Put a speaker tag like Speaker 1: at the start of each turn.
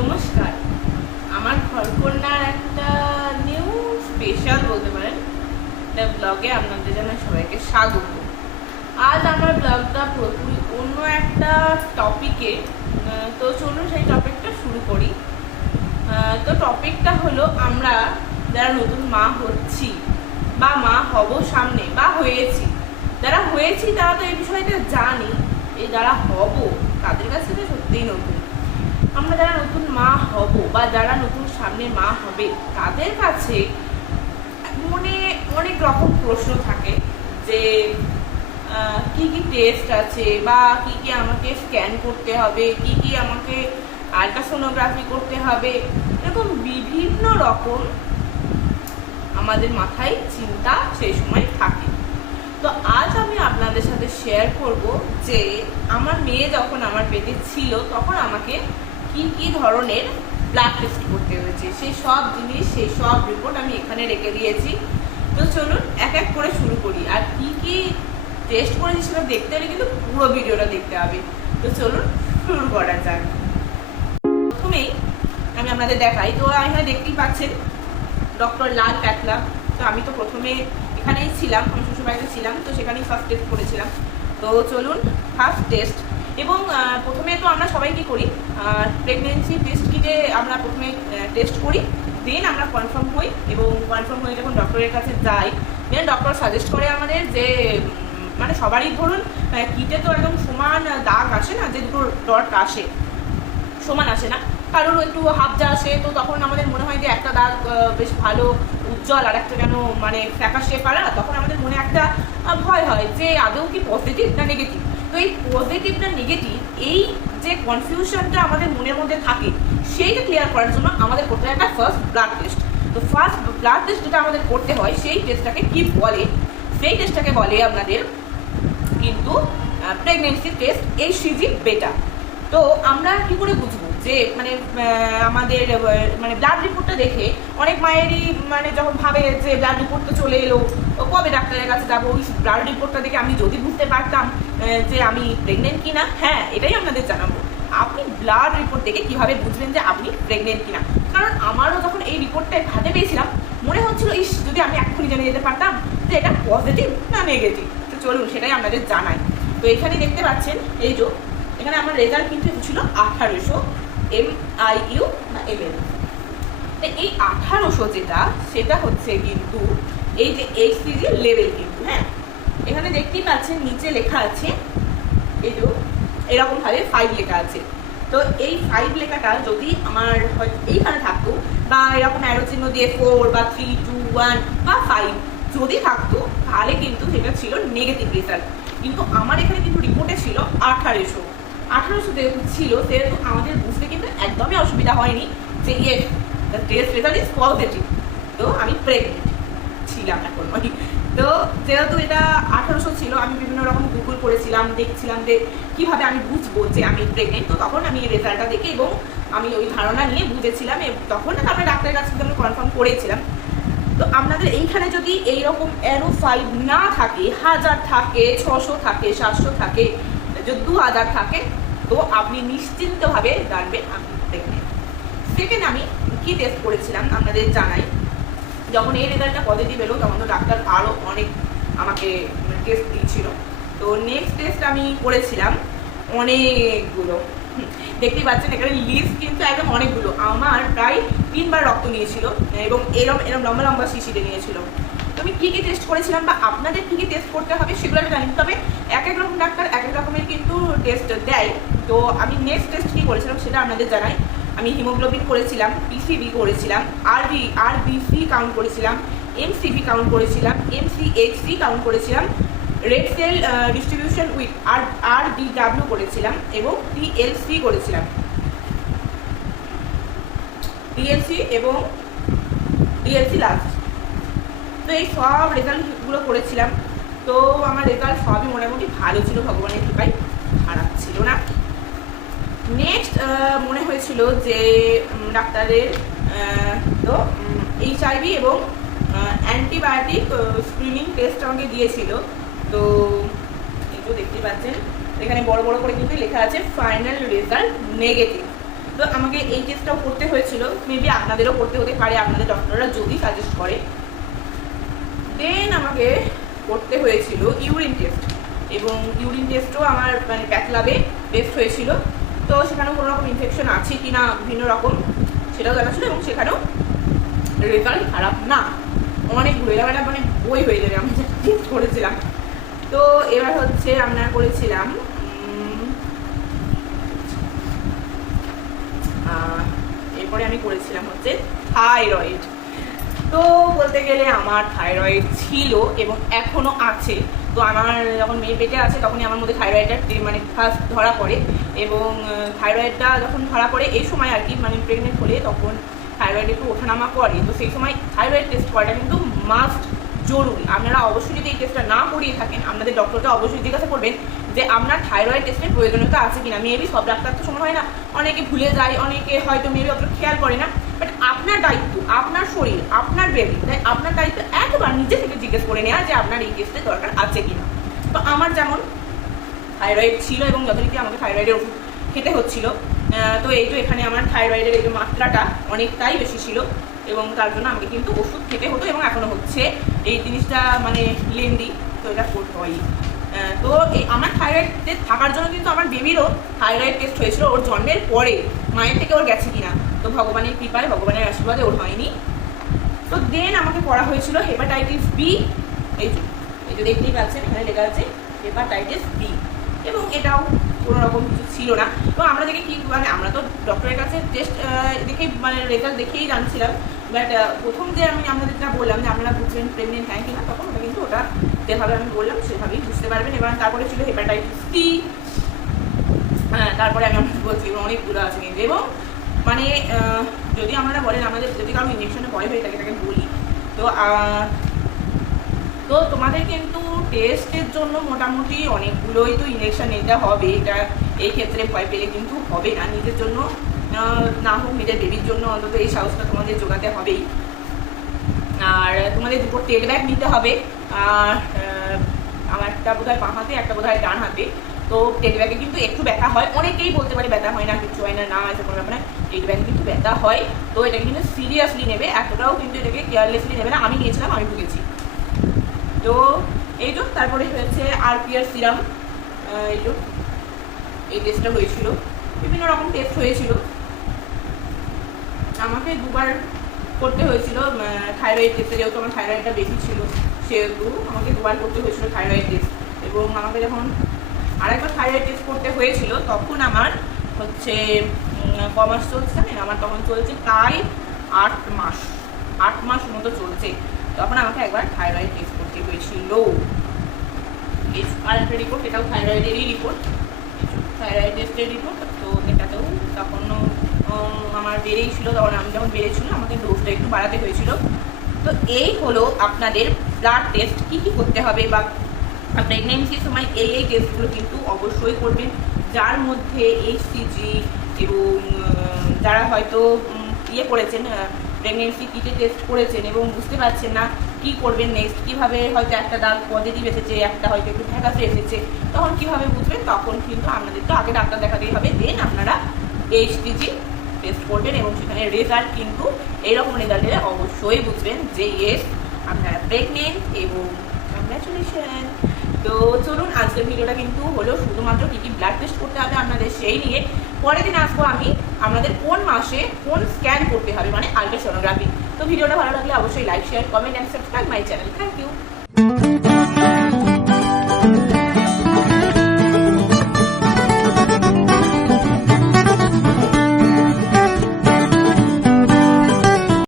Speaker 1: নমস্কার। আমার ঘরকন্যার একটা নিউ স্পেশাল বলতে পারেন। একটা ব্লগে আপনাদের জানাই সবাইকে স্বাগত। আজ আমার ব্লগটা পুরোপুরি অন্য একটা টপিকে তো চলুন সেই টপিকটা শুরু করি। তো টপিকটা হলো আমরা যারা নতুন মা হচ্ছি বা মা হব সামনে বা হয়েছি। যারা হয়েছি তারা তো এই বিষয়টা জানি, এই যারা হব তাদের কাছে তো সত্যিই নতুন। আমরা যারা নতুন মা হব বা যারা নতুন সামনে মা হবে, তাদের কাছে মনে অনেক রকম প্রশ্ন থাকে যে কি কি টেস্ট আছে বা কি কি আমাকে স্ক্যান করতে হবে, কি কি আমাকে আল্ট্রাসোনোগ্রাফি করতে হবে, এরকম বিভিন্ন রকম আমাদের মাথায় চিন্তা সেই সময় থাকে। তো আজ আমি আপনাদের সাথে শেয়ার করব যে, আমার মেয়ে যখন আমার পেটে ছিল, তখন আমাকে কি কি ধরনের ব্লাড টেস্ট করতে হয়েছে? সেই সব জিনিস, সেই সব রিপোর্ট আমি এখানে রেখে দিয়েছি। তো চলুন, এক এক করে শুরু করি। আর কি কি টেস্ট করেছি সেটা দেখতে হলে কিন্তু পুরো ভিডিওটা দেখতে হবে। তো চলুন, শুরু করা যাক। প্রথমেই আমি আপনাদের দেখাই। তো এখানে দেখতেই পাচ্ছেন ডক্টর লাল প্যাটলা। তো আমি তো প্রথমে এখানেই ছিলাম, আমি শ্বশুরবাড়িতে ছিলাম, তো সেখানেই ফার্স্ট টেস্ট করেছিলাম। তো চলুন ফার্স্ট টেস্ট এবং প্রথমে তো আমরা সবাই কি করি প্রেগনেন্সি টেস্ট কিটে আমরা প্রথমে টেস্ট করি দেন আমরা কনফার্ম হই এবং কনফার্ম হয়ে যখন ডক্টরের কাছে যাই দেন ডক্টর সাজেস্ট করে আমাদের যে মানে সবারই ধরুন কিটে তো একদম সমান দাগ আসে না, যে দুটো ডট আসে, সমান আসে না, কারোর একটু হাফজা আসে, তো তখন আমাদের মনে হয় যে একটা দাগ বেশ ভালো, উজ্জ্বল, আর একটা যেন মানে ফ্যাকাশে পারে তখন আমাদের মনে একটা ভয় হয় যে আদৌ কি পজিটিভ না নেগেটিভ তো এই পজিটিভ না নেগেটিভ এই যে কনফিউশনটা আমাদের মনের মধ্যে থাকে, সেইটা ক্লিয়ার করার জন্য আমাদের করতে হয় একটা ফার্স্ট ব্লাড টেস্ট তো ফার্স্ট ব্লাড টেস্ট যেটা আমাদের করতে হয়, সেই টেস্টটাকে কি বলে? সেই টেস্টটাকে বলে আপনাদের কিন্তু প্রেগনেন্সি টেস্ট এই সিজি বেটা তো আমরা কি করে বুঝব? যে মানে আমাদের মানে ব্লাড রিপোর্টটা দেখে অনেক মায়েরই মানে যখন ভাবে যে ব্লাড রিপোর্ট তো চলে এলো কবে ডাক্তারের কাছে যাব? ওই ব্লাড রিপোর্টটা দেখে আমি যদি বুঝতে পারতাম যে আমি প্রেগনেন্ট কিনা হ্যাঁ এটাই আপনাদের জানাব। আপনি ব্লাড রিপোর্ট দেখে কীভাবে বুঝবেন যে আপনি প্রেগনেন্ট কিনা? কারণ আমারও যখন এই রিপোর্টটা হাতে পেয়েছিলাম, মনে হচ্ছিল, ইস, যদি আমি এক্ষুনি জেনে যেতে পারতাম যে এটা পজিটিভ না নেগেটিভ তো চলুন, সেটাই আপনাদের জানাই। তো এখানে দেখতে পাচ্ছেন, এই যে, এখানে আমার রেজাল্ট কিন্তু ছিল আঠারোশো এম আই ইউ বা এম এল এই আঠারোশো যেটা, সেটা হচ্ছে কিন্তু এই যে এইচ সিজি লেভেল কিন্তু হ্যাঁ? এখানে দেখতেই পাচ্ছেন, নিচে লেখা আছে, এই যে এরকম ভাবে ফাইভ লেখা আছে। তো এই ফাইভ লেখাটা যদি আমার এইখানে থাকতো, বা এরকম অ্যারো চিহ্ন দিয়ে ফোর বা থ্রি টু ওয়ান বা ফাইভ যদি থাকতো, তাহলে কিন্তু সেটা ছিল নেগেটিভ রেজাল্ট কিন্তু আমার এখানে কিন্তু রিপোর্টে ছিল আঠারোশো। আঠারোশো যেহেতু ছিল, সেহেতু আমাদের বুঝতে কিন্তু একদমই অসুবিধা হয়নি যে ইয়ে the test result is positive তো আমি প্রেগনেন্ট ছিলাম এখন। তো যেহেতু এটা আঠারোশো ছিল, আমি বিভিন্ন রকম গুগল করেছিলাম, দেখছিলাম যে কীভাবে আমি বুঝব যে আমি প্রেগনেন্ট তো তখন আমি রেজাল্টটা দেখে এবং আমি ওই ধারণা নিয়ে বুঝেছিলাম তখন আমরা ডাক্তারের কাছে আমি কনফার্ম করেছিলাম। তো আপনাদের এইখানে যদি এইরকম অ্যারো ফাইভ না থাকে, হাজার থাকে, ছশো থাকে, সাতশো থাকে যদি দু হাজার থাকে, তো আপনি নিশ্চিন্তভাবে জানবেন আপনি প্রেগনেন্ট সেকেন্ড আমি কি টেস্ট করেছিলাম আপনাদের জানাই। যখন এই রেজাল্টটা পজিটিভ এলো, তখন তো ডাক্তার আরও অনেক আমাকে টেস্ট দিয়েছিল। তো নেক্সট টেস্ট আমি করেছিলাম অনেকগুলো। দেখতেই পাচ্ছেন, এখানে লিস্ট কিন্তু একদম অনেকগুলো। আমার প্রায় তিনবার রক্ত নিয়েছিল, এবং এরম এরম লম্বা লম্বা শিশিতে নিয়েছিল। আমি কী কী টেস্ট করেছিলাম বা আপনাদের কী কী টেস্ট করতে হবে সেগুলো আমি জানি। তবে এক এক রকম ডাক্তার এক এক রকমের কিন্তু টেস্ট দেয়। তো আমি নেক্সট টেস্ট কী করেছিলাম সেটা আপনাদের জানাই। আমি হিমোগ্লোবিন করেছিলাম পিসিবি করেছিলাম আরবি আরবিসি কাউন্ট করেছিলাম এমসিবি কাউন্ট করেছিলাম এমসিএইচসি কাউন্ট করেছিলাম red cell distribution with R R DW করেছিলাম এবং টিএলসি করেছিলাম। টিএলসি এবং ডিএলসি লাস্ট তো এই সব রেজাল্টগুলো করেছিলাম। তো আমার রেজাল্ট সবই মোটামুটি ভালো ছিল, ভগবানের কৃপায় খারাপ ছিল না। নেক্সট মনে হয়েছিল যে ডাক্তারের তো এইচআইভি এবং অ্যান্টিবায়োটিক স্ক্রিনিং টেস্ট আমাকে দিয়েছিল। তো তো দেখতে পাচ্ছেন, এখানে বড় বড় করে কিন্তু লেখা আছে ফাইনাল রেজাল্ট নেগেটিভ তো আমাকে এই টেস্টটাও করতে হয়েছিল। মেবি আপনাদেরও করতে হতে পারে, আপনাদের ডক্টররা যদি সাজেস্ট করে। দেন আমাকে করতে হয়েছিল ইউরিন টেস্ট এবং ইউরিন টেস্টও আমার মানে প্যাথলাবে টেস্ট হয়েছিল। তো সেখানেও কোনো রকম ইনফেকশন আছে কি না, বিভিন্ন রকম সেটাও জানা ছিল এবং সেখানেও রেজাল্ট খারাপ না। অনেক ঘুরে যাবে না মানে বই হয়ে যাবে, আমি টেস্ট করেছিলাম। তো এবার হচ্ছে আমরা করেছিলাম এরপরে আমি করেছিলাম হচ্ছে থাইরয়েড তো বলতে গেলে আমার থাইরয়েড ছিল এবং এখনও আছে। তো আমার যখন মেয়ে পেটে আছে, তখনই আমার মধ্যে থাইরয়েডটা মানে ফার্স্ট ধরা পড়ে এবং থাইরয়েডটা যখন ধরা পড়ে, এই সময় আর কি মানে প্রেগনেন্ট হলে তখন থাইরয়েড একটু ওঠানামা করে। তো সেই সময় থাইরয়েড টেস্ট করাটা কিন্তু মাস্ট জরুরি। আপনারা অবশ্যই যদি এই টেস্টটা না করিয়ে থাকেন, আপনাদের ডক্টরকে অবশ্যই জিজ্ঞাসা করবেন যে, আপনার থাইরয়েড টেস্টের প্রয়োজনীয়তা আছে কিনা? মেবি সব ডাক্তার তো সময় হয় না। অনেকে ভুলে যায়, অনেকে হয়তো মেবি অত খেয়াল করে না। বাট আপনার দায়িত্ব, আপনার শরীর, আপনার বেবি তাই আপনার দায়িত্ব একবার নিজে থেকে জিজ্ঞেস করে নেওয়া যে আপনার এই টেস্টের দরকার আছে কিনা। তো আমার যেমন থাইরয়েড ছিল এবং যথারীতি আমাকে থাইরয়েডের ওষুধ খেতে হচ্ছিল তো এই তো এখানে আমার থাইরয়েডের এই মাত্রাটা অনেকটাই বেশি ছিল এবং তার জন্য আমাকে কিন্তু ওষুধ খেতে হতো এবং এখনও হচ্ছে। এই জিনিসটা মানে লেন্দি তো এটা করতে হয়। তো এই আমার থাইরয়েড টেস্ট থাকার জন্য কিন্তু আমার বেবিরও থাইরয়েড টেস্ট হয়েছিল ওর জন্মের পরে, মায়ের থেকে ওর গেছে কিনা। তো ভগবানের কৃপায়, ভগবানের আশীর্বাদে ওর হয়নি। তো দেন আমাকে পড়া হয়েছিল হেপাটাইটিস বি এই যে এই যে দেখতেই পাচ্ছেন, এখানে লেখা আছে হেপাটাইটিস বি এবং এটাও কোনো রকম কিছু ছিল না। তো আমরা দেখে কি মানে আমরা তো ডক্টরের কাছে টেস্ট দেখেই মানে রেজাল্ট দেখেই জানছিলাম। বাট প্রথম যে আমি আপনাদের যেটা বললাম যে আপনারা বুঝলেন প্রেগনেন্ট হ্যাঁ কিনা, তখন ওটা কিন্তু ওটা যেভাবে আমি বললাম সেভাবেই বুঝতে পারবেন। এবার তারপরে ছিল হেপাটাইটিস সি হ্যাঁ তারপরে আমি বলছি অনেকগুলো আছে কিন্তু। এবং মানে যদি আপনারা বলেন আমাদের যদি কারও ইঞ্জেকশনে ভয় হয়ে থাকে, তাকে বলি। তো তো তোমাদের কিন্তু টেস্টের জন্য মোটামুটি অনেকগুলোই তো ইঞ্জেকশন নিতে হবে। এটা এই ক্ষেত্রে ভয় পেলে কিন্তু হবে না। নিজের জন্য না হোক, নিজের বেবির জন্য অন্তত এই সাহসটা তোমাদের জোগাতে হবেই। আর তোমাদের দুটো টেল ব্যাগ নিতে হবে। আর আমার একটা বোধ হয় বাঁ হাতে, একটা বোধ হয় ডান হাতে। তো টেল ব্যাগে কিন্তু একটু ব্যথা হয়। অনেকেই বলতে পারে ব্যথা হয় না, কিছু হয় না না আছে কোনো ব্যাপার টেল ব্যাগে কিন্তু ব্যথা হয়। তো এটাকে কিন্তু সিরিয়াসলি নেবে, এতটাও কিন্তু এটাকে কেয়ারলেসলি নেবে না। আমি নিয়েছিলাম, আমি ভুগেছি তো এই তো, তারপরে হয়েছে আরপিআর সিরাম এই তো। এই টেস্টটা হয়েছিল। বিভিন্ন রকম টেস্ট হয়েছিল। আমাকে দুবার করতে হয়েছিল থাইরয়েড টেস্টে যেহেতু আমার থাইরয়েডটা বেশি ছিল, সেহেতু আমাকে দুবার করতে হয়েছিল থাইরয়েড টেস্ট এবং আমাকে যখন আরেকবার থাইরয়েড টেস্ট করতে হয়েছিল, তখন আমার হচ্ছে উম, ক মাস চলছে জানেন আমার তখন চলছে প্রায় আট মাস আট মাস মতো চলছে। তখন আমাকে একবার থাইরয়েড টেস্ট করতে হয়েছিল। এই আরেকটা রিপোর্ট এটাও থাইরয়েডেরই রিপোর্ট থাইরয়েড টেস্টের রিপোর্ট তো এটাতেও তখনও আমার বেড়েই ছিল তখন আমি যখন বেড়েছিল আমাকে ডোজটা একটু বাড়াতে হয়েছিল। তো এই হলো আপনাদের ব্লাড টেস্ট কী কী করতে হবে বা প্রেগনেন্সির সময় এই এই টেস্টগুলো কিন্তু অবশ্যই করবেন। যার মধ্যে এইচসিজি এবং যারা হয়তো ইয়ে করেছেন প্রেগনেন্সি কিটে টেস্ট করেছেন এবং বুঝতে পারছেন না কি করবেন নেক্সট কীভাবে হয়তো একটা দাগ পজিটিভ এসেছে, একটা হয়তো একটু ফ্যাকাসে এসেছে, তখন কীভাবে বুঝবেন? তখন কিন্তু আপনাদের তো আগে ডাক্তার দেখাতেই হবে দেন আপনারা এইচটিজি টেস্ট করবেন এবং সেখানে রেজাল্ট কিন্তু এইরকম রেজাল্ট এলে অবশ্যই বুঝবেন যে ইয়েস আপনারা প্রেগনেন্ট এবং কংগ্রাচুলেশন তো চলুন, আজকের ভিডিওটা কিন্তু হলো শুধুমাত্র কী কী ব্লাড টেস্ট করতে হবে আপনাদের সেই নিয়ে। পরের দিন আসব আমি আপনাদের কোন মাসে কোন স্ক্যান করতে হবে মানে আলট্রাসোনোগ্রাফি তো ভিডিওটা ভালো লাগলে অবশ্যই like share comment and subscribe my channel thank you